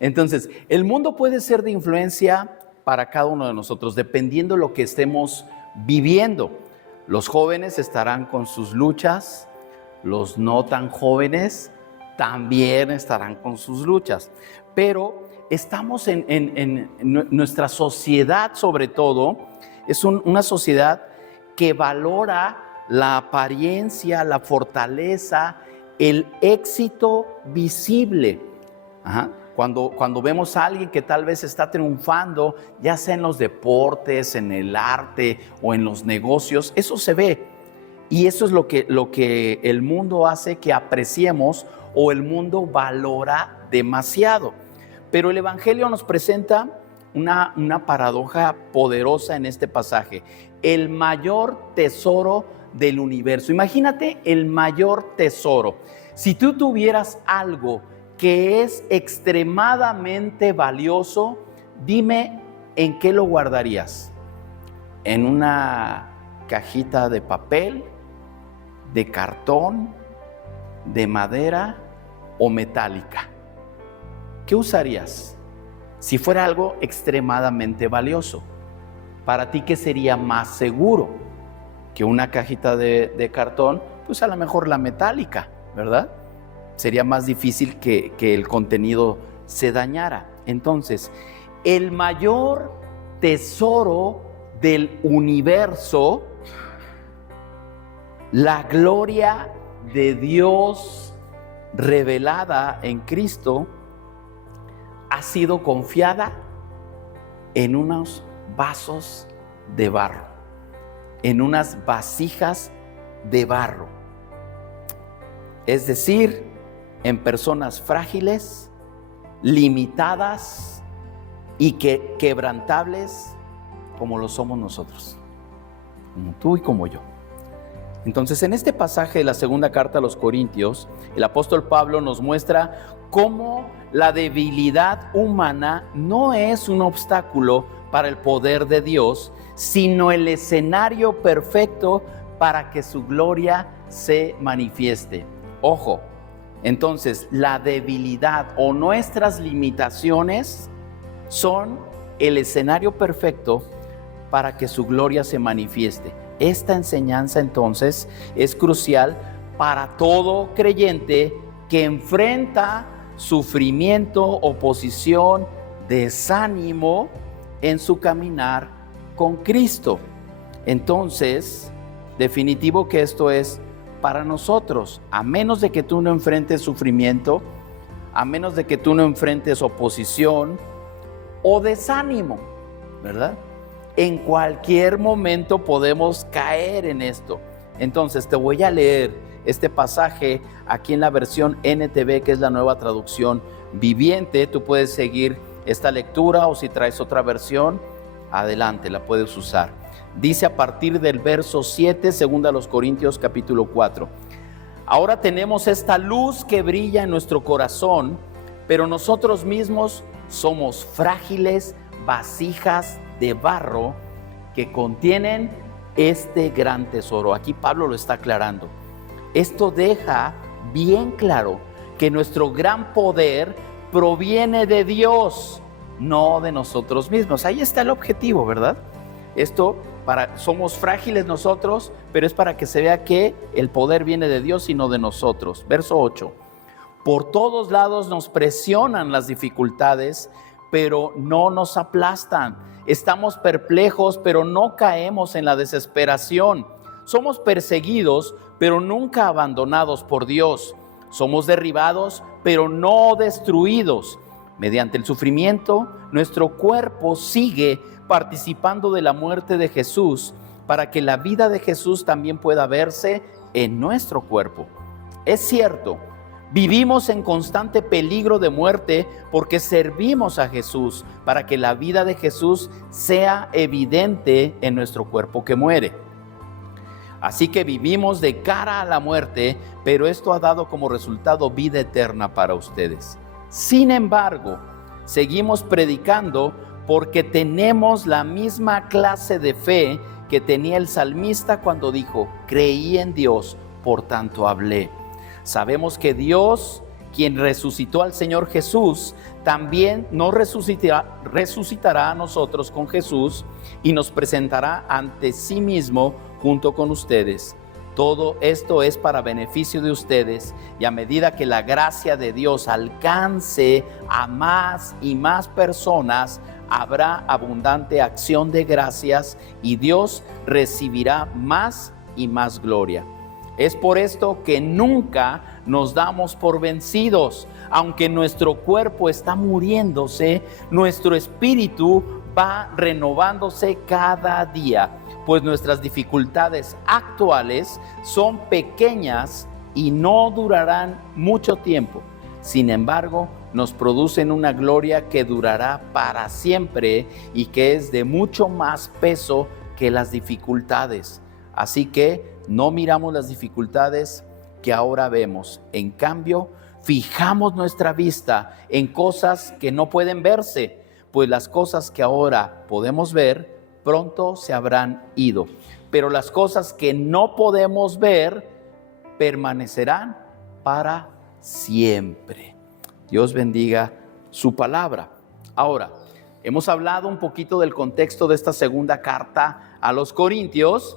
Entonces, el mundo puede ser de influencia para cada uno de nosotros, dependiendo de lo que estemos viviendo. Los jóvenes estarán con sus luchas, los no tan jóvenes también estarán con sus luchas. Pero estamos en nuestra sociedad, sobre todo, es una sociedad que valora la apariencia, la fortaleza, el éxito visible. Cuando vemos a alguien que tal vez está triunfando, ya sea en los deportes, en el arte o en los negocios, eso se ve. Y eso es lo que el mundo hace que apreciemos, o el mundo valora demasiado. Pero el Evangelio nos presenta una paradoja poderosa en este pasaje. El mayor tesoro del universo. Imagínate el mayor tesoro. Si tú tuvieras algo que es extremadamente valioso, dime en qué lo guardarías. ¿En una cajita de papel, de cartón, de madera o metálica? ¿Qué usarías si fuera algo extremadamente valioso? Para ti, ¿qué sería más seguro? Que una cajita de cartón, pues a lo mejor la metálica, ¿verdad? Sería más difícil que el contenido se dañara. Entonces, el mayor tesoro del universo, la gloria de Dios revelada en Cristo, ha sido confiada en unos vasos de barro, en unas vasijas de barro. Es decir, en personas frágiles, limitadas y quebrantables, como lo somos nosotros, como tú y como yo. Entonces, en este pasaje de la segunda carta a los Corintios, el apóstol Pablo nos muestra cómo la debilidad humana no es un obstáculo para el poder de Dios, sino el escenario perfecto para que su gloria se manifieste. Ojo, entonces la debilidad o nuestras limitaciones son el escenario perfecto para que su gloria se manifieste. Esta enseñanza entonces es crucial para todo creyente que enfrenta sufrimiento, oposición, desánimo en su caminar con Cristo. Entonces, definitivo que esto es para nosotros, a menos de que tú no enfrentes sufrimiento, a menos de que tú no enfrentes oposición o desánimo, ¿verdad? En cualquier momento podemos caer en esto. Entonces te voy a leer este pasaje aquí en la versión NTV, que es la nueva traducción viviente. Tú puedes seguir esta lectura, o si traes otra versión, adelante, la puedes usar. Dice a partir del verso 7, segunda a los Corintios capítulo 4. Ahora tenemos esta luz que brilla en nuestro corazón, pero nosotros mismos somos frágiles vasijas de barro que contienen este gran tesoro. Aquí Pablo lo está aclarando. Esto deja bien claro que nuestro gran poder proviene de Dios, no de nosotros mismos. Ahí está el objetivo, ¿verdad? Somos frágiles nosotros, pero es para que se vea que el poder viene de Dios y no de nosotros. Verso 8. Por todos lados nos presionan las dificultades, pero no nos aplastan. Estamos perplejos, pero no caemos en la desesperación. Somos perseguidos, pero nunca abandonados por Dios. Somos derribados, pero no destruidos. Mediante el sufrimiento, nuestro cuerpo sigue participando de la muerte de Jesús, para que la vida de Jesús también pueda verse en nuestro cuerpo. Es cierto, vivimos en constante peligro de muerte porque servimos a Jesús, para que la vida de Jesús sea evidente en nuestro cuerpo que muere. Así que vivimos de cara a la muerte, pero esto ha dado como resultado vida eterna para ustedes. Sin embargo, seguimos predicando porque tenemos la misma clase de fe que tenía el salmista cuando dijo: creí en Dios, por tanto hablé. Sabemos que Dios quien resucitó al Señor Jesús, también nos resucitará a nosotros con Jesús y nos presentará ante sí mismo junto con ustedes. Todo esto es para beneficio de ustedes, y a medida que la gracia de Dios alcance a más y más personas, habrá abundante acción de gracias y Dios recibirá más y más gloria. Es por esto que nunca nos damos por vencidos. Aunque nuestro cuerpo está muriéndose, nuestro espíritu va renovándose cada día, pues nuestras dificultades actuales son pequeñas y no durarán mucho tiempo. Sin embargo, nos producen una gloria que durará para siempre y que es de mucho más peso que las dificultades. Así que no miramos las dificultades que ahora vemos. En cambio, fijamos nuestra vista en cosas que no pueden verse, pues las cosas que ahora podemos ver pronto se habrán ido. Pero las cosas que no podemos ver permanecerán para siempre. Dios bendiga su palabra. Ahora, hemos hablado un poquito del contexto de esta segunda carta a los Corintios.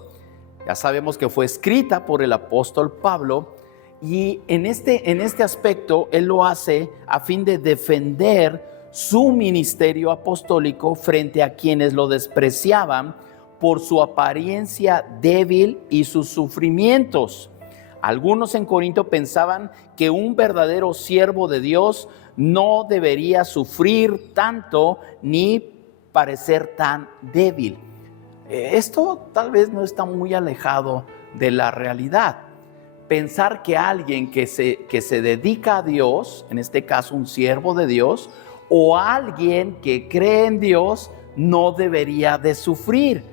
Ya sabemos que fue escrita por el apóstol Pablo, y en este aspecto él lo hace a fin de defender su ministerio apostólico frente a quienes lo despreciaban por su apariencia débil y sus sufrimientos. Algunos en Corinto pensaban que un verdadero siervo de Dios no debería sufrir tanto ni parecer tan débil. Esto tal vez no está muy alejado de la realidad. Pensar que alguien que se dedica a Dios, en este caso un siervo de Dios, o alguien que cree en Dios, no debería de sufrir.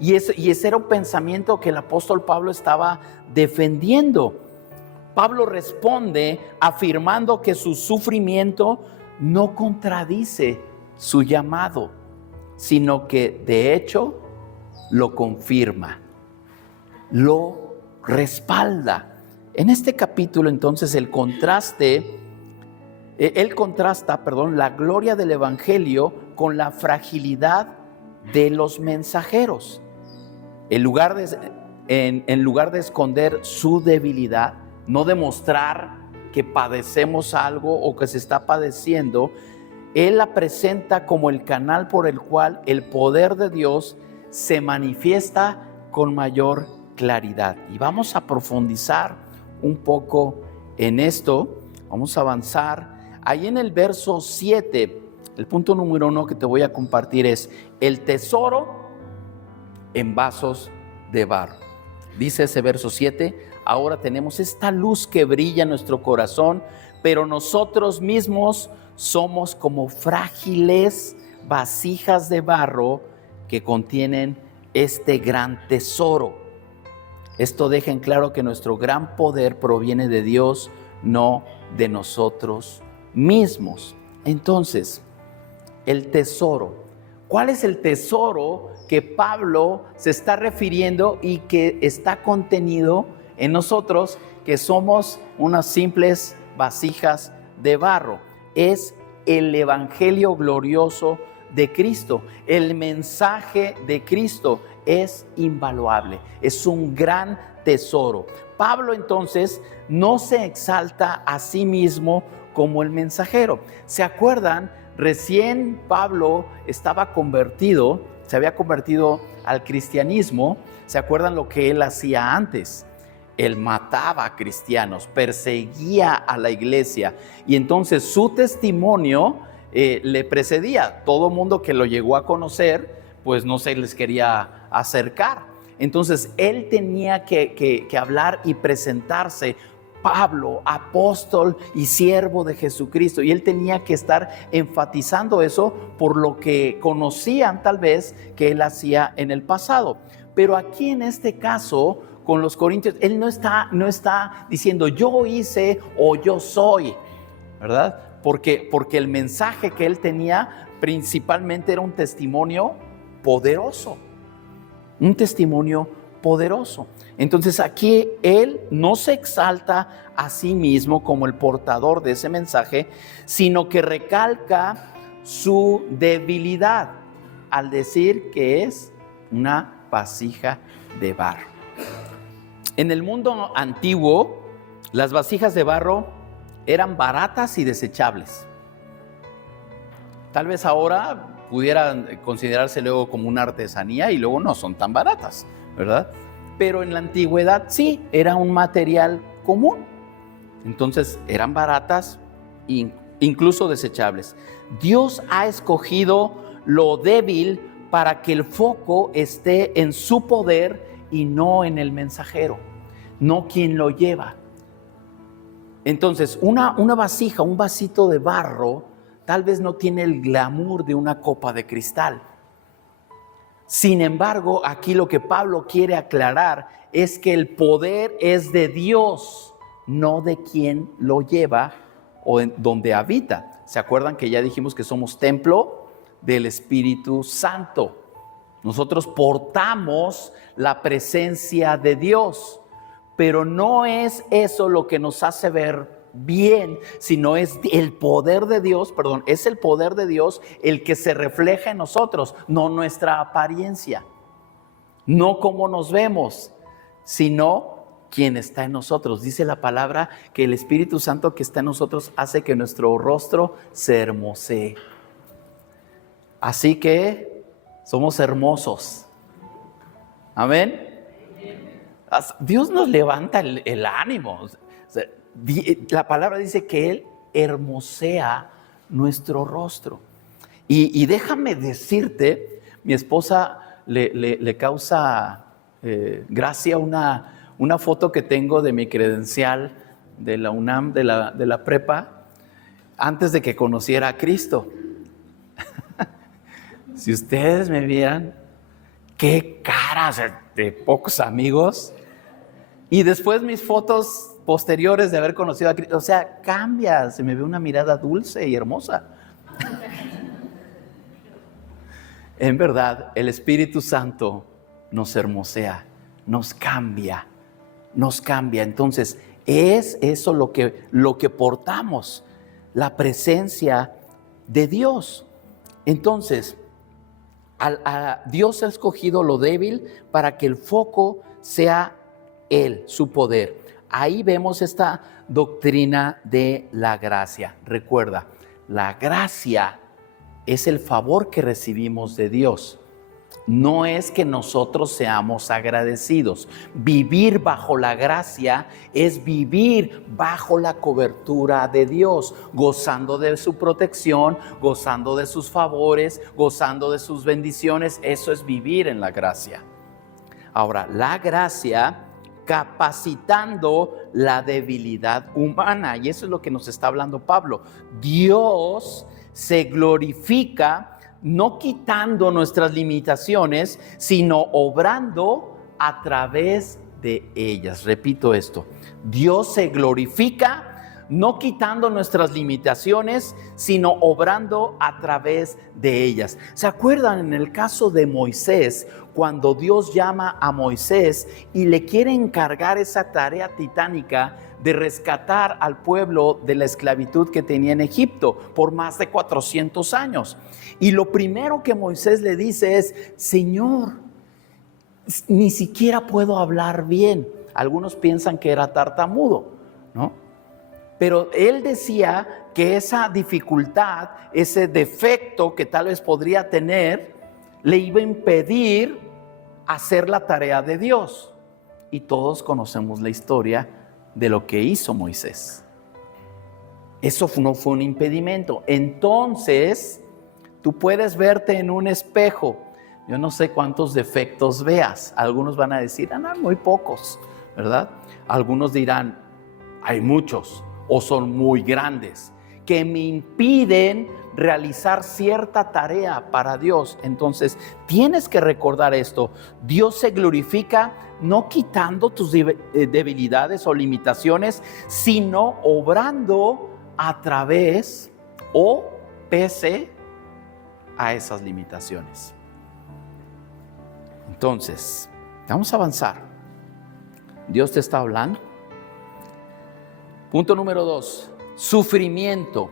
Y ese era un pensamiento que el apóstol Pablo estaba defendiendo. Pablo responde afirmando que su sufrimiento no contradice su llamado, sino que de hecho lo confirma, lo respalda. En este capítulo entonces él contrasta, la gloria del evangelio con la fragilidad de los mensajeros. En lugar de esconder su debilidad, no demostrar que padecemos algo o que se está padeciendo, él la presenta como el canal por el cual el poder de Dios se manifiesta con mayor claridad. Y vamos a profundizar un poco en esto. Vamos a avanzar. Ahí en el verso 7, el punto número 1 que te voy a compartir es el tesoro en vasos de barro. Dice ese verso 7, ahora tenemos esta luz que brilla en nuestro corazón, pero nosotros mismos somos como frágiles vasijas de barro que contienen este gran tesoro. Esto deja en claro que nuestro gran poder proviene de Dios, no de nosotros mismos. Entonces, el tesoro. ¿Cuál es el tesoro que Pablo se está refiriendo y que está contenido en nosotros, que somos unas simples vasijas de barro? Es el evangelio glorioso de Cristo. El mensaje de Cristo es invaluable, es un gran tesoro. Pablo entonces no se exalta a sí mismo como el mensajero. ¿Se acuerdan? Recién Pablo estaba convertido, se había convertido al cristianismo. ¿Se acuerdan lo que él hacía antes? Él mataba a cristianos, perseguía a la iglesia, y entonces su testimonio le precedía. Todo mundo que lo llegó a conocer, pues no se les quería acercar. Entonces él tenía que hablar y presentarse: Pablo, apóstol y siervo de Jesucristo. Y él tenía que estar enfatizando eso por lo que conocían tal vez que él hacía en el pasado. Pero aquí en este caso, con los corintios, él no está diciendo yo hice o yo soy, ¿verdad? Porque el mensaje que él tenía principalmente era un testimonio poderoso. Un testimonio poderoso. Entonces aquí Él no se exalta a sí mismo como el portador de ese mensaje, sino que recalca su debilidad al decir que es una vasija de barro. En el mundo antiguo, las vasijas de barro eran baratas y desechables. Tal vez ahora pudieran considerarse luego como una artesanía y luego no son tan baratas, ¿verdad? Pero en la antigüedad sí, era un material común. Entonces eran baratas e incluso desechables. Dios ha escogido lo débil para que el foco esté en su poder y no en el mensajero, no quien lo lleva. Entonces, una vasija, un vasito de barro, tal vez no tiene el glamour de una copa de cristal. Sin embargo, aquí lo que Pablo quiere aclarar es que el poder es de Dios, no de quien lo lleva o en donde habita. ¿Se acuerdan que ya dijimos que somos templo del Espíritu Santo? Nosotros portamos la presencia de Dios, pero no es eso lo que nos hace ver bien, sino es el poder de Dios, es el poder de Dios el que se refleja en nosotros, no nuestra apariencia, no cómo nos vemos, sino quien está en nosotros. Dice la palabra que el Espíritu Santo que está en nosotros hace que nuestro rostro se hermosee. Así que somos hermosos. Amén. Dios nos levanta el ánimo. La palabra dice que Él hermosea nuestro rostro. Y déjame decirte, mi esposa le causa gracia una foto que tengo de mi credencial de la UNAM, de la prepa, antes de que conociera a Cristo. Si ustedes me vieran, qué caras de pocos amigos. Y después mis fotos posteriores de haber conocido a Cristo, o sea, cambia, se me ve una mirada dulce y hermosa. En verdad, el Espíritu Santo nos hermosea, nos cambia. Entonces, es eso lo que portamos, la presencia de Dios. Entonces, Dios ha escogido lo débil para que el foco sea Él, su poder. Ahí vemos esta doctrina de la gracia. Recuerda, la gracia es el favor que recibimos de Dios. No es que nosotros seamos agradecidos. Vivir bajo la gracia es vivir bajo la cobertura de Dios, gozando de su protección, gozando de sus favores, gozando de sus bendiciones. Eso es vivir en la gracia. Ahora, la gracia capacitando la debilidad humana, y eso es lo que nos está hablando Pablo. Dios se glorifica no quitando nuestras limitaciones, sino obrando a través de ellas. Repito esto, Dios se glorifica no quitando nuestras limitaciones, sino obrando a través de ellas. ¿Se acuerdan en el caso de Moisés, cuando Dios llama a Moisés y le quiere encargar esa tarea titánica de rescatar al pueblo de la esclavitud que tenía en Egipto por más de 400 años? Y lo primero que Moisés le dice es: Señor, ni siquiera puedo hablar bien. Algunos piensan que era tartamudo, ¿no? Pero él decía que esa dificultad, ese defecto que tal vez podría tener, le iba a impedir hacer la tarea de Dios. Y todos conocemos la historia de lo que hizo Moisés. Eso no fue un impedimento. Entonces, tú puedes verte en un espejo. Yo no sé cuántos defectos veas. Algunos van a decir, no, muy pocos, ¿verdad? Algunos dirán, hay muchos, o son muy grandes, que me impiden realizar cierta tarea para Dios. Entonces, tienes que recordar esto. Dios se glorifica no quitando tus debilidades o limitaciones, sino obrando a través o pese a esas limitaciones. Entonces, Vamos a avanzar. Dios te está hablando. Punto número 2, sufrimiento,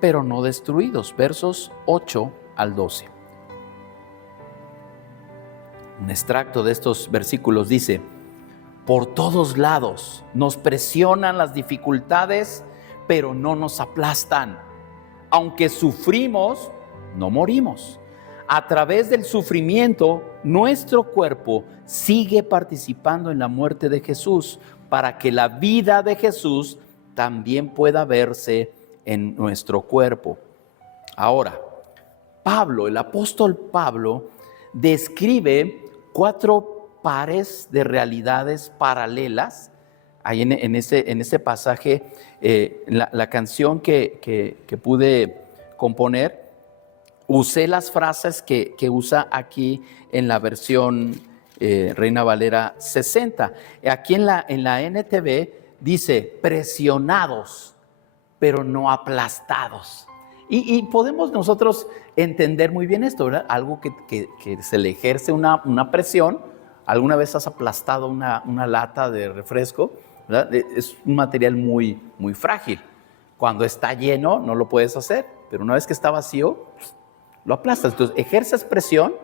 pero no destruidos. Versos 8 al 12. Un extracto de estos versículos dice: por todos lados nos presionan las dificultades, pero no nos aplastan. Aunque sufrimos, no morimos. A través del sufrimiento, nuestro cuerpo sigue participando en la muerte de Jesús, para que la vida de Jesús también pueda verse en nuestro cuerpo. Ahora, Pablo, el apóstol Pablo, describe 4 pares de realidades paralelas. Ahí en ese pasaje, la canción que pude componer, usé las frases que usa aquí en la versión Reina Valera 60. Aquí en la NTV dice presionados, pero no aplastados. Y podemos nosotros entender muy bien esto, ¿verdad? Algo que se le ejerce una presión. ¿Alguna vez has aplastado una lata de refresco? ¿Verdad? Es un material muy, muy frágil. Cuando está lleno no lo puedes hacer, pero una vez que está vacío, lo aplastas. Entonces ejerces presión,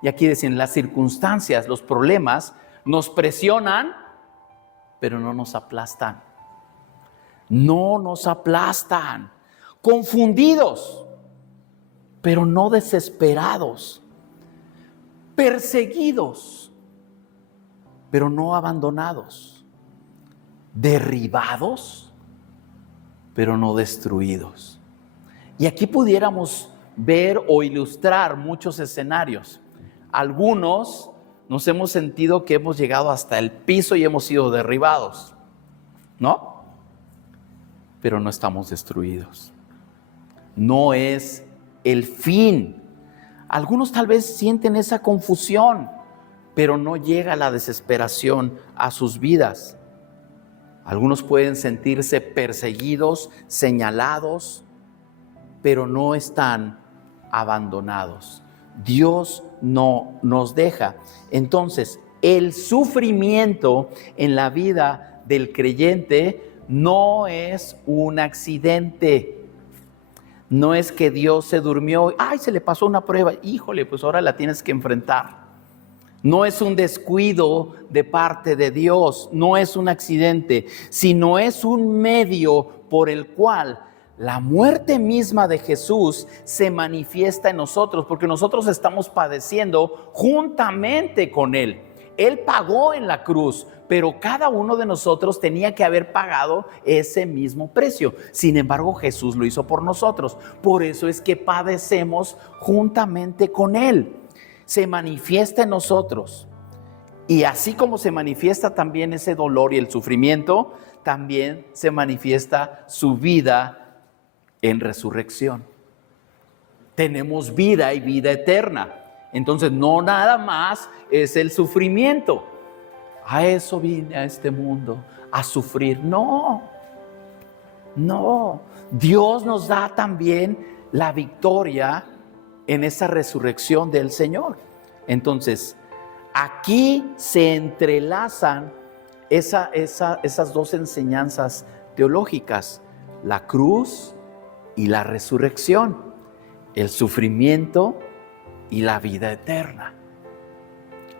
y aquí dicen las circunstancias, los problemas nos presionan, pero no nos aplastan. No nos aplastan. Confundidos, pero no desesperados. Perseguidos, pero no abandonados. Derribados, pero no destruidos. Y aquí pudiéramos ver o ilustrar muchos escenarios. Algunos nos hemos sentido que hemos llegado hasta el piso y hemos sido derribados, ¿no? Pero no estamos destruidos. No es el fin. Algunos tal vez sienten esa confusión, pero no llega la desesperación a sus vidas. Algunos pueden sentirse perseguidos, señalados, pero no están abandonados. Dios no nos deja. Entonces, el sufrimiento en la vida del creyente no es un accidente. No es que Dios se durmió, ¡ay, se le pasó una prueba! Híjole, pues ahora la tienes que enfrentar. No es un descuido de parte de Dios, no es un accidente, sino es un medio por el cual la muerte misma de Jesús se manifiesta en nosotros, porque nosotros estamos padeciendo juntamente con Él. Él pagó en la cruz, pero cada uno de nosotros tenía que haber pagado ese mismo precio. Sin embargo, Jesús lo hizo por nosotros. Por eso es que padecemos juntamente con Él. Se manifiesta en nosotros. Y así como se manifiesta también ese dolor y el sufrimiento, también se manifiesta su vida en resurrección. Tenemos vida y vida eterna. Entonces no nada más es el sufrimiento. A eso vine a este mundo, a sufrir. No. Dios nos da también la victoria en esa resurrección del Señor. Entonces, aquí se entrelazan esas 2 enseñanzas teológicas: la cruz y la resurrección, el sufrimiento y la vida eterna.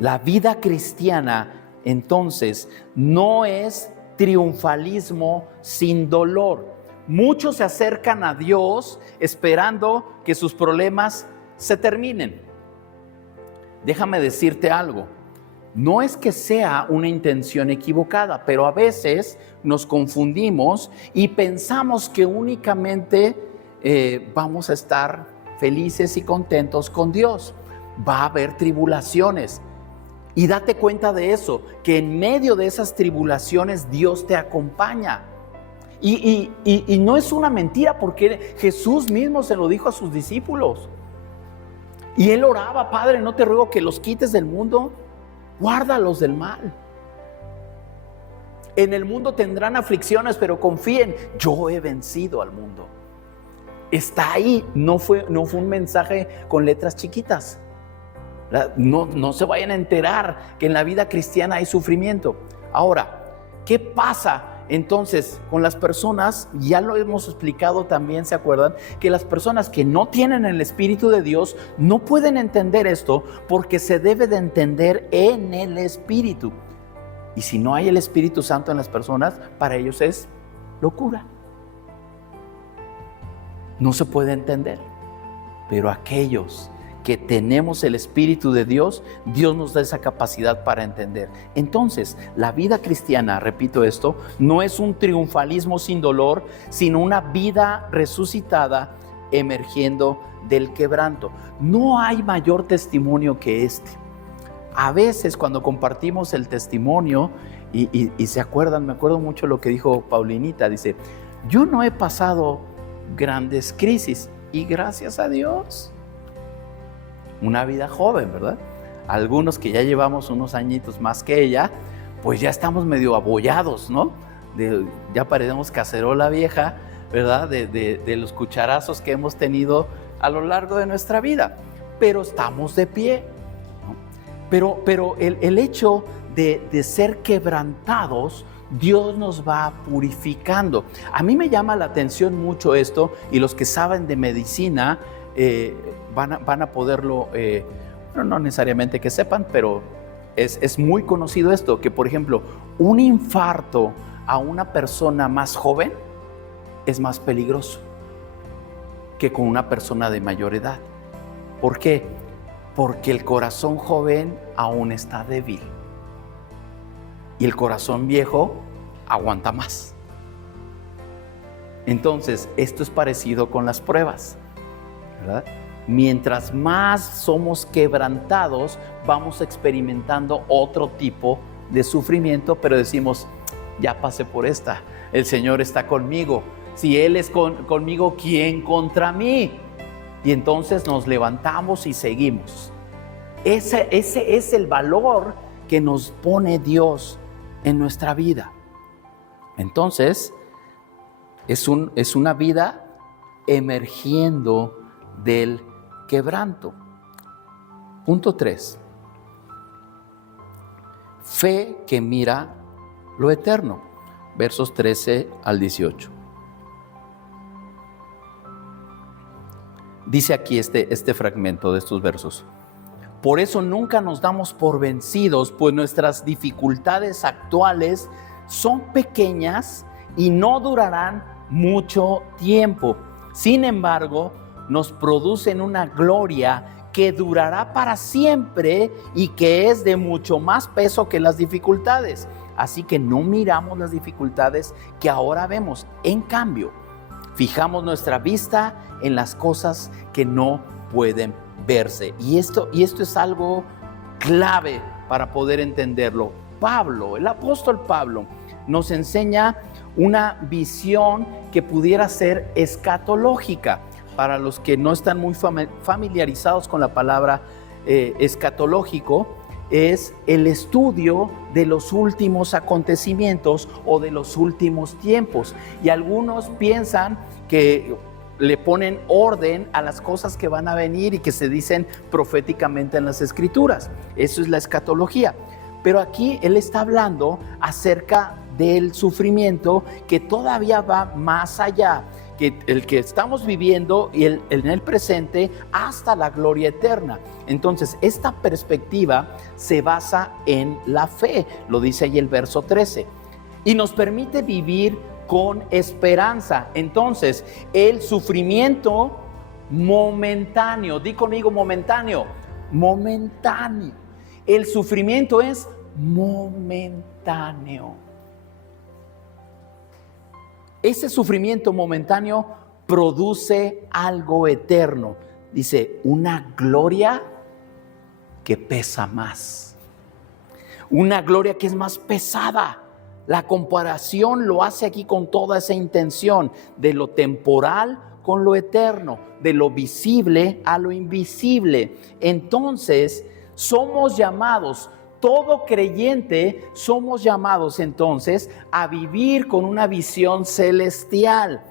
La vida cristiana, entonces, no es triunfalismo sin dolor. Muchos se acercan a Dios esperando que sus problemas se terminen. Déjame decirte algo. No es que sea una intención equivocada, pero a veces nos confundimos y pensamos que únicamente vamos a estar felices y contentos con Dios. Va a haber tribulaciones. Y date cuenta de eso, que en medio de esas tribulaciones Dios te acompaña. Y no es una mentira, porque Jesús mismo se lo dijo a sus discípulos. Y Él oraba: Padre, no te ruego que los quites del mundo, guárdalos del mal. En el mundo tendrán aflicciones, pero confíen, yo he vencido al mundo. Está ahí, no fue un mensaje con letras chiquitas. No se vayan a enterar que en la vida cristiana hay sufrimiento. Ahora, ¿qué pasa entonces con las personas? Ya lo hemos explicado también, ¿se acuerdan? Que las personas que no tienen el Espíritu de Dios no pueden entender esto, porque se debe de entender en el Espíritu. Y si no hay el Espíritu Santo en las personas, para ellos es locura. No se puede entender. Pero aquellos que tenemos el Espíritu de Dios, Dios nos da esa capacidad para entender. Entonces, la vida cristiana, repito esto, no es un triunfalismo sin dolor, sino una vida resucitada emergiendo del quebranto. No hay mayor testimonio que este. A veces cuando compartimos el testimonio, y se acuerdan, me acuerdo mucho lo que dijo Paulinita, dice, yo no he pasado grandes crisis, y gracias a Dios. Una vida joven, ¿verdad? Algunos que ya llevamos unos añitos más que ella, pues ya estamos medio abollados, ¿no? Ya parecemos cacerola vieja, ¿verdad? De los cucharazos que hemos tenido a lo largo de nuestra vida. Pero estamos de pie, ¿no? Pero el hecho de ser quebrantados, Dios nos va purificando. A mí me llama la atención mucho esto, y los que saben de medicina van a poderlo, no necesariamente que sepan, pero es muy conocido esto, que por ejemplo, un infarto a una persona más joven es más peligroso que con una persona de mayor edad. ¿Por qué? Porque el corazón joven aún está débil. Y el corazón viejo aguanta más. Entonces, esto es parecido con las pruebas, ¿verdad? Mientras más somos quebrantados, vamos experimentando otro tipo de sufrimiento, pero decimos, ya pasé por esta, el Señor está conmigo. Si Él es conmigo, ¿quién contra mí? Y entonces nos levantamos y seguimos. Ese es el valor que nos pone Dios en nuestra vida. Entonces, es una vida emergiendo del quebranto. Punto 3. Fe que mira lo eterno. Versos 13 al 18. Dice aquí este fragmento de estos versos. Por eso nunca nos damos por vencidos, pues nuestras dificultades actuales son pequeñas y no durarán mucho tiempo. Sin embargo, nos producen una gloria que durará para siempre y que es de mucho más peso que las dificultades. Así que no miramos las dificultades que ahora vemos. En cambio, fijamos nuestra vista en las cosas que no pueden verse. Y esto es algo clave para poder entenderlo. Pablo, el apóstol Pablo, nos enseña una visión que pudiera ser escatológica. Para los que no están muy familiarizados con la palabra escatológico, es el estudio de los últimos acontecimientos o de los últimos tiempos. Y algunos piensan que le ponen orden a las cosas que van a venir y que se dicen proféticamente en las Escrituras. Eso es la escatología. Pero aquí él está hablando acerca del sufrimiento que todavía va más allá, que el que estamos viviendo y en el presente hasta la gloria eterna. Entonces, esta perspectiva se basa en la fe, lo dice ahí el verso 13, y nos permite vivir con esperanza. Entonces, el sufrimiento momentáneo, di conmigo momentáneo, el sufrimiento es momentáneo. Ese sufrimiento momentáneo produce algo eterno. Dice, una gloria que pesa más. Una gloria que es más pesada. La comparación lo hace aquí con toda esa intención de lo temporal con lo eterno, de lo visible a lo invisible. Entonces, somos llamados, todo creyente, somos llamados entonces a vivir con una visión celestial.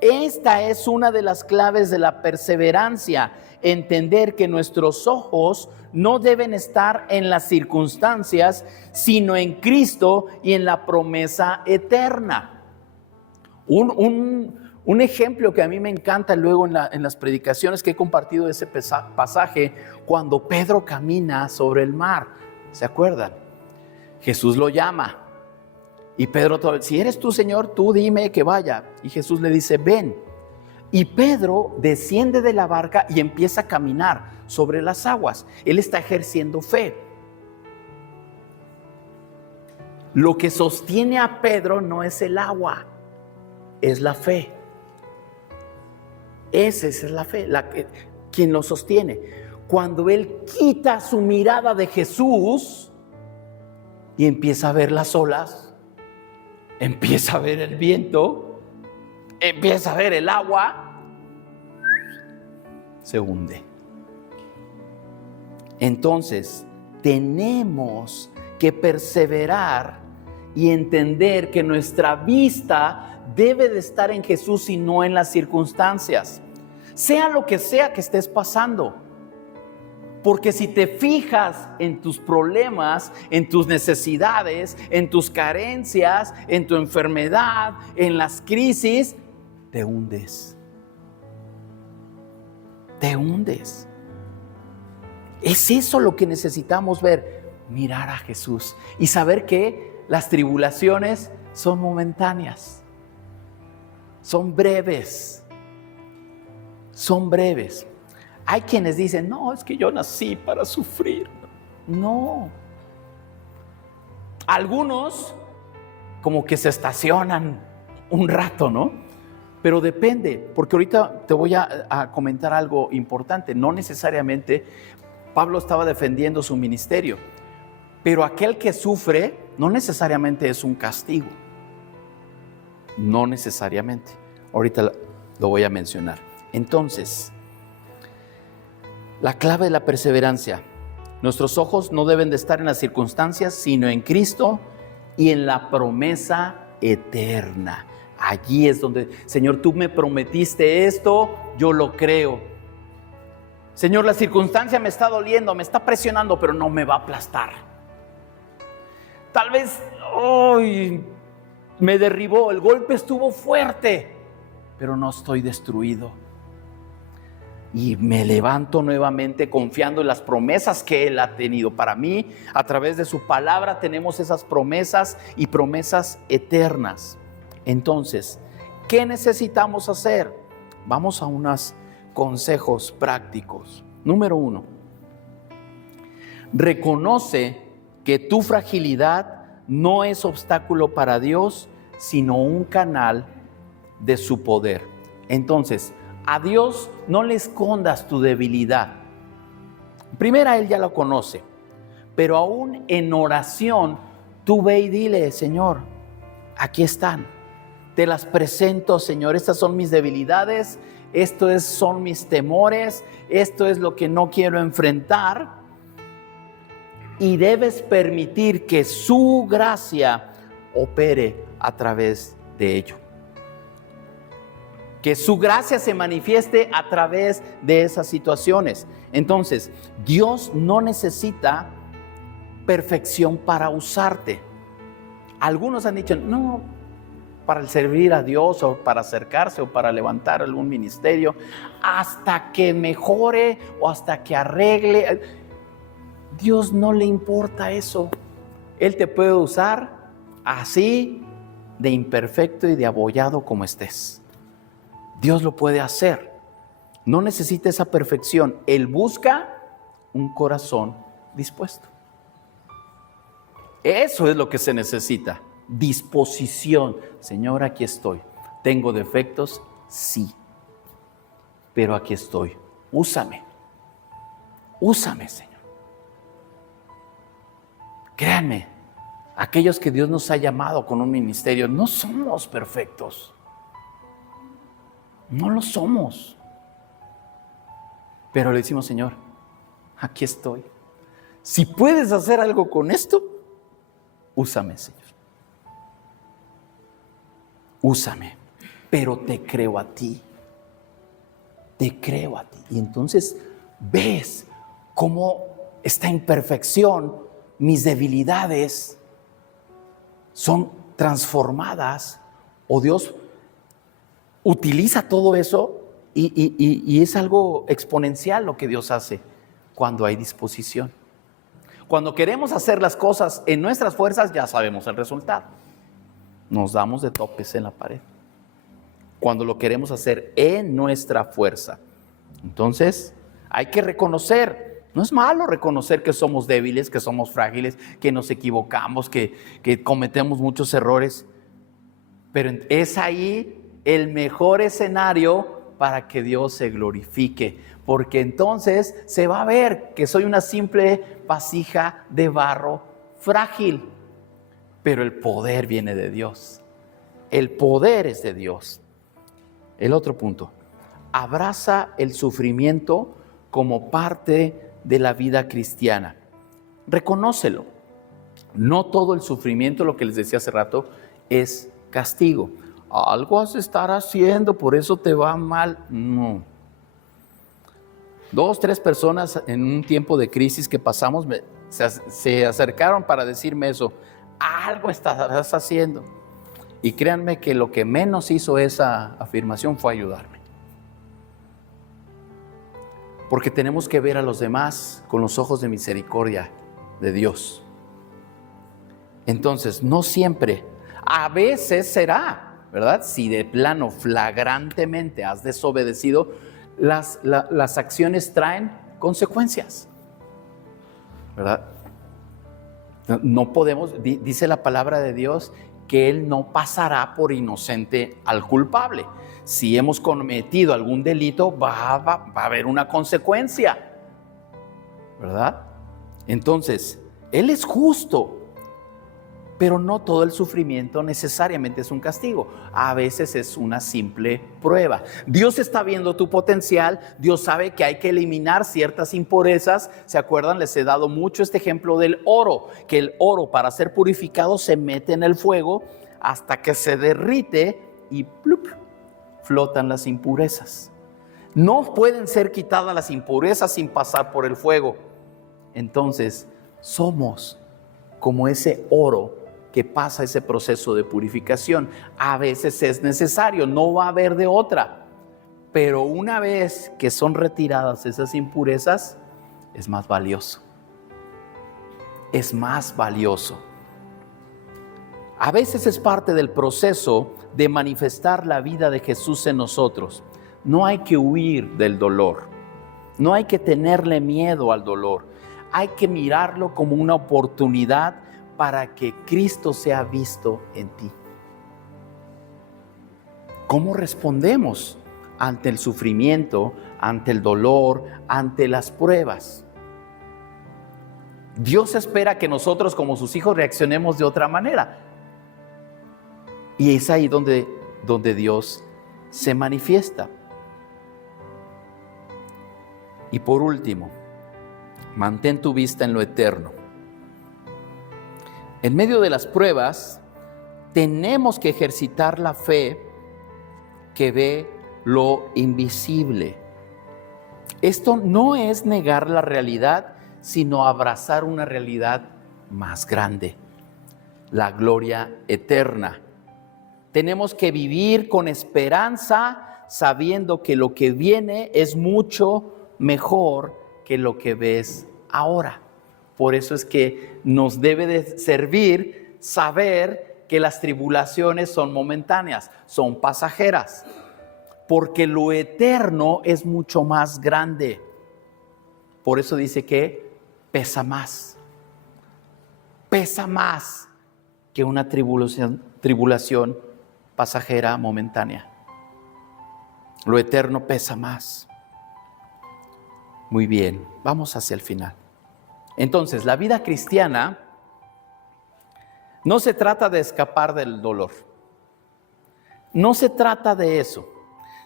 Esta es una de las claves de la perseverancia, entender que nuestros ojos no deben estar en las circunstancias, sino en Cristo y en la promesa eterna. Un ejemplo que a mí me encanta luego en las predicaciones que he compartido de ese pasaje, cuando Pedro camina sobre el mar, ¿se acuerdan? Jesús lo llama. Y Pedro, si eres tú, Señor, tú dime que vaya. Y Jesús le dice, ven. Y Pedro desciende de la barca y empieza a caminar sobre las aguas. Él está ejerciendo fe. Lo que sostiene a Pedro no es el agua, es la fe. Esa es la fe, quien lo sostiene. Cuando él quita su mirada de Jesús y empieza a ver las olas, empieza a ver el viento, empieza a ver el agua, se hunde. Entonces, tenemos que perseverar y entender que nuestra vista debe de estar en Jesús y no en las circunstancias, sea lo que sea que estés pasando. Porque si te fijas en tus problemas, en tus necesidades, en tus carencias, en tu enfermedad, en las crisis, te hundes. Te hundes. Es eso lo que necesitamos ver, mirar a Jesús y saber que las tribulaciones son momentáneas, son breves, son breves. Hay quienes dicen, no, es que yo nací para sufrir. No. Algunos como que se estacionan un rato, ¿no? Pero depende, porque ahorita te voy a comentar algo importante. No necesariamente Pablo estaba defendiendo su ministerio, pero aquel que sufre no necesariamente es un castigo. No necesariamente. Ahorita lo voy a mencionar. Entonces, la clave de la perseverancia. Nuestros ojos no deben de estar en las circunstancias, sino en Cristo y en la promesa eterna. Allí es donde, Señor, tú me prometiste esto, yo lo creo. Señor, la circunstancia me está doliendo, me está presionando, pero no me va a aplastar. Tal vez me derribó, el golpe estuvo fuerte, pero no estoy destruido. Y me levanto nuevamente confiando en las promesas que Él ha tenido para mí. A través de su palabra tenemos esas promesas y promesas eternas. Entonces, ¿qué necesitamos hacer? Vamos a unos consejos prácticos. Número 1. Reconoce que tu fragilidad no es obstáculo para Dios, sino un canal de su poder. Entonces, a Dios no le escondas tu debilidad. Primero, Él ya lo conoce, pero aún en oración, tú ve y dile, Señor, aquí están, te las presento, Señor, estas son mis debilidades, son mis temores, esto es lo que no quiero enfrentar, y debes permitir que su gracia opere a través de ello. Que su gracia se manifieste a través de esas situaciones. Entonces, Dios no necesita perfección para usarte. Algunos han dicho, no, para servir a Dios o para acercarse o para levantar algún ministerio, hasta que mejore o hasta que arregle. Dios no le importa eso. Él te puede usar así, de imperfecto y de abollado como estés. Dios lo puede hacer. No necesita esa perfección. Él busca un corazón dispuesto. Eso es lo que se necesita. Disposición. Señor, aquí estoy. ¿Tengo defectos? Sí. Pero aquí estoy. Úsame. Úsame, Señor. Créanme, aquellos que Dios nos ha llamado con un ministerio, no somos perfectos. No lo somos. Pero le decimos, Señor, aquí estoy. Si puedes hacer algo con esto, úsame, Señor. Úsame. pero te creo a ti. Te creo a ti. Y entonces ves cómo esta imperfección, mis debilidades, son transformadas, o Dios utiliza todo eso y es algo exponencial lo que Dios hace cuando hay disposición. Cuando queremos hacer las cosas en nuestras fuerzas, ya sabemos el resultado. Nos damos de topes en la pared. Cuando lo queremos hacer en nuestra fuerza, entonces hay que reconocer. No es malo reconocer que somos débiles, que somos frágiles, que nos equivocamos, que cometemos muchos errores. Pero es ahí el mejor escenario para que Dios se glorifique, porque entonces se va a ver que soy una simple vasija de barro frágil, pero el poder viene de Dios. El poder es de Dios. El otro punto, abraza el sufrimiento como parte de la vida cristiana. Reconócelo. No todo el sufrimiento, lo que les decía hace rato, es castigo. Algo has de estar haciendo, por eso te va mal. No. 2, 3 personas en un tiempo de crisis que pasamos se acercaron para decirme eso. Algo estás haciendo. Y créanme que lo que menos hizo esa afirmación fue ayudarme. Porque tenemos que ver a los demás con los ojos de misericordia de Dios. Entonces, no siempre, a veces será, ¿verdad? Si de plano flagrantemente has desobedecido, las acciones traen consecuencias, ¿verdad? No podemos, dice la palabra de Dios, que Él no pasará por inocente al culpable. Si hemos cometido algún delito, va a haber una consecuencia, ¿verdad? Entonces, Él es justo, pero no todo el sufrimiento necesariamente es un castigo. A veces es una simple prueba. Dios está viendo tu potencial. Dios sabe que hay que eliminar ciertas impurezas. ¿Se acuerdan? Les he dado mucho este ejemplo del oro, que el oro para ser purificado se mete en el fuego hasta que se derrite y ¡plup!, flotan las impurezas. No pueden ser quitadas las impurezas sin pasar por el fuego. Entonces, somos como ese oro que pasa ese proceso de purificación. A veces es necesario, no va a haber de otra. Pero una vez que son retiradas esas impurezas, es más valioso. Es más valioso. A veces es parte del proceso de manifestar la vida de Jesús en nosotros. No hay que huir del dolor. No hay que tenerle miedo al dolor. Hay que mirarlo como una oportunidad para que Cristo sea visto en ti. ¿Cómo respondemos ante el sufrimiento, ante el dolor, ante las pruebas? Dios espera que nosotros como sus hijos reaccionemos de otra manera. Y es ahí donde Dios se manifiesta. Y por último, mantén tu vista en lo eterno. En medio de las pruebas, tenemos que ejercitar la fe que ve lo invisible. Esto no es negar la realidad, sino abrazar una realidad más grande, la gloria eterna. Tenemos que vivir con esperanza, sabiendo que lo que viene es mucho mejor que lo que ves ahora. Por eso es que nos debe de servir saber que las tribulaciones son momentáneas, son pasajeras, porque lo eterno es mucho más grande. Por eso dice que pesa más que una tribulación pasajera momentánea. Lo eterno pesa más. Muy bien, vamos hacia el final. Entonces, la vida cristiana no se trata de escapar del dolor. No se trata de eso,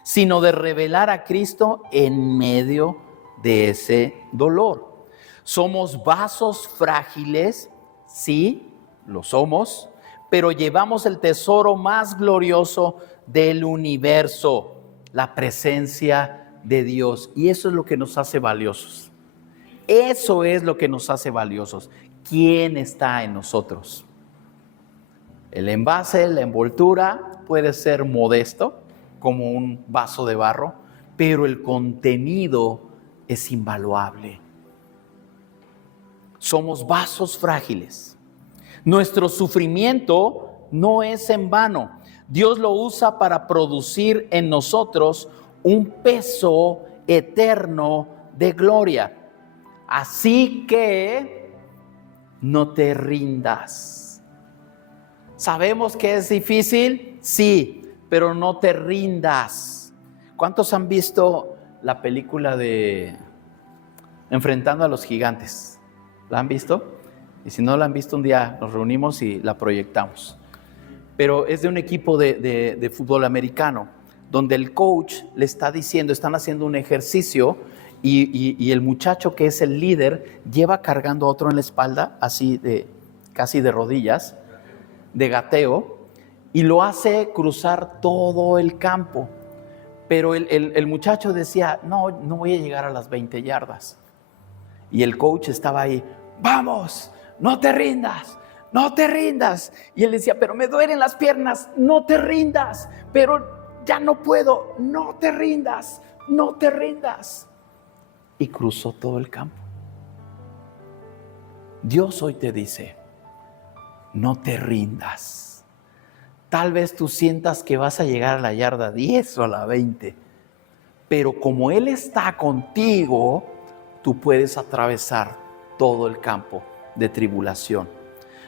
sino de revelar a Cristo en medio de ese dolor. Somos vasos frágiles, sí, lo somos, pero llevamos el tesoro más glorioso del universo, la presencia de Dios. Y eso es lo que nos hace valiosos. Eso es lo que nos hace valiosos. ¿Quién está en nosotros? El envase, la envoltura puede ser modesto, como un vaso de barro, pero el contenido es invaluable. Somos vasos frágiles. Nuestro sufrimiento no es en vano. Dios lo usa para producir en nosotros un peso eterno de gloria. Así que no te rindas. ¿Sabemos que es difícil? Sí, pero no te rindas. ¿Cuántos han visto la película de Enfrentando a los Gigantes? ¿La han visto? Y si no la han visto, un día nos reunimos y la proyectamos. Pero es de un equipo de fútbol americano, donde el coach le está diciendo, están haciendo un ejercicio y el muchacho que es el líder lleva cargando a otro en la espalda, así casi de rodillas, de gateo, y lo hace cruzar todo el campo. Pero el muchacho decía, no voy a llegar a las 20 yardas. Y el coach estaba ahí, vamos, no te rindas, no te rindas. Y él decía, pero me duelen las piernas, no te rindas, pero ya no puedo, no te rindas, no te rindas. Y cruzó todo el campo. Dios hoy te dice, no te rindas. Tal vez tú sientas que vas a llegar a la yarda 10 o a la 20, pero como Él está contigo, tú puedes atravesar todo el campo de tribulación.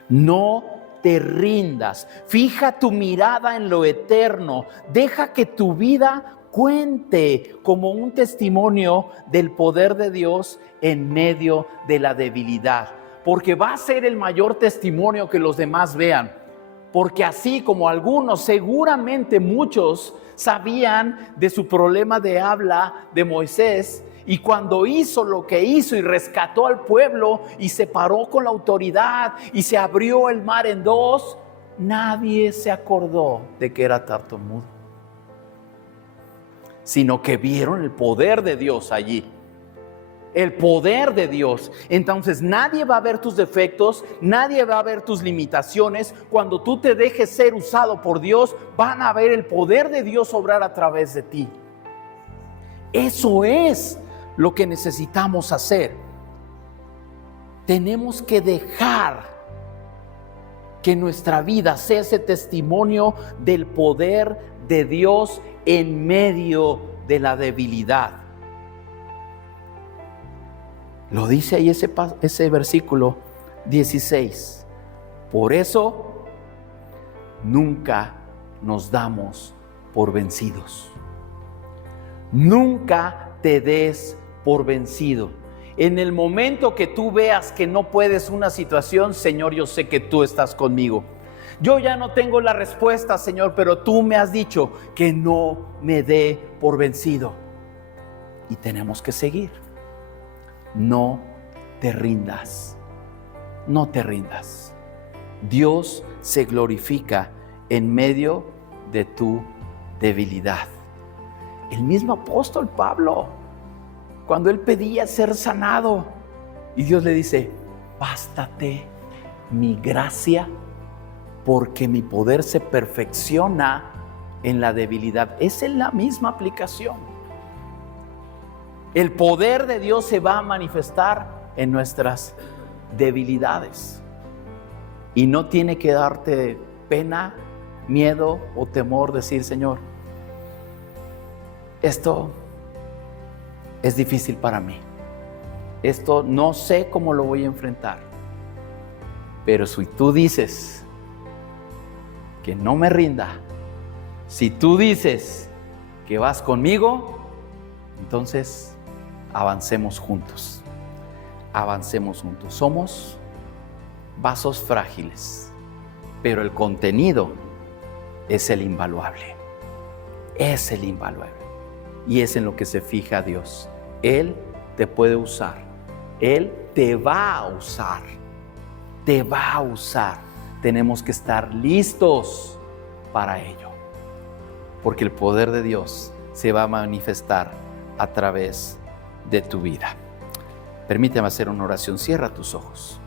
No te rindas. Fija tu mirada en lo eterno. Deja que tu vida cuente como un testimonio del poder de Dios en medio de la debilidad. Porque va a ser el mayor testimonio que los demás vean. Porque así como algunos, seguramente muchos sabían de su problema de habla de Moisés, y cuando hizo lo que hizo y rescató al pueblo y se paró con la autoridad y se abrió el mar en dos, nadie se acordó de que era tartamudo, sino que vieron el poder de Dios allí. El poder de Dios. Entonces nadie va a ver tus defectos, nadie va a ver tus limitaciones. Cuando tú te dejes ser usado por Dios, van a ver el poder de Dios obrar a través de ti. Eso es lo que necesitamos hacer. Tenemos que dejar que nuestra vida sea ese testimonio del poder de Dios en medio de la debilidad. Lo dice ahí ese versículo 16. Por eso nunca nos damos por vencidos. Nunca te des por vencido. En el momento que tú veas que no puedes una situación, Señor, yo sé que tú estás conmigo. Yo ya no tengo la respuesta, Señor, pero tú me has dicho que no me dé por vencido. Y tenemos que seguir. No te rindas. No te rindas. Dios se glorifica en medio de tu debilidad. El mismo apóstol Pablo, cuando él pedía ser sanado, y Dios le dice, bástate mi gracia, porque mi poder se perfecciona en la debilidad. Esa es la misma aplicación. El poder de Dios se va a manifestar en nuestras debilidades. Y no tiene que darte pena, miedo o temor decir, Señor, esto es difícil para mí. Esto no sé cómo lo voy a enfrentar. Pero si tú dices que no me rinda, si tú dices que vas conmigo, entonces avancemos juntos. Avancemos juntos. Somos vasos frágiles, pero el contenido es el invaluable. Es el invaluable. Y es en lo que se fija Dios. Él te puede usar. Él te va a usar. Te va a usar tenemos que estar listos para ello, porque el poder de Dios se va a manifestar a través de tu vida. Permíteme hacer una oración. Cierra tus ojos.